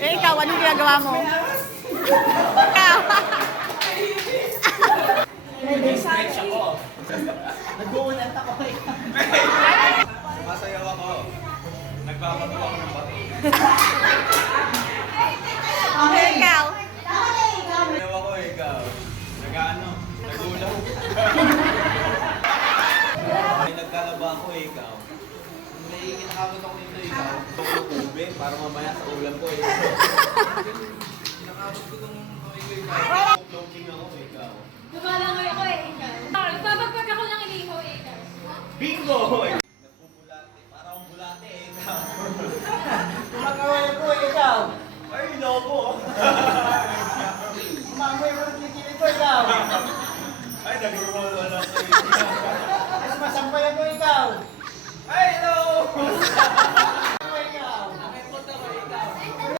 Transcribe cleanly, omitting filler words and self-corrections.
Eh, ikaw, anong ginagawa mo? Ikaw. Nag-stretch ako. Nag-uunat ako eh. Sumasayaw ako. Nagbabato ako ng bato. Okay, ikaw. Sayaw ako ikaw. Nag-ano? Nagulaw. May naglalaba ako ikaw. May kinakamot ako nito ikaw. Ube para mamaya sa ulam ko Kinakamot ko itong kamay ko ikaw. Floating ako ikaw. Lumalangoy ako eh, ikaw. Babagpag ako ng iliho eh, ikaw. Bingo! Nagpupulate. Para akong bulate ikaw. Kumagaway ako eh, ikaw. Ay, lobo! Umamoy mo ng kikinig ko, ikaw. Ay, nag-roll ako Mas masampay ako, ikaw. Ay, hello!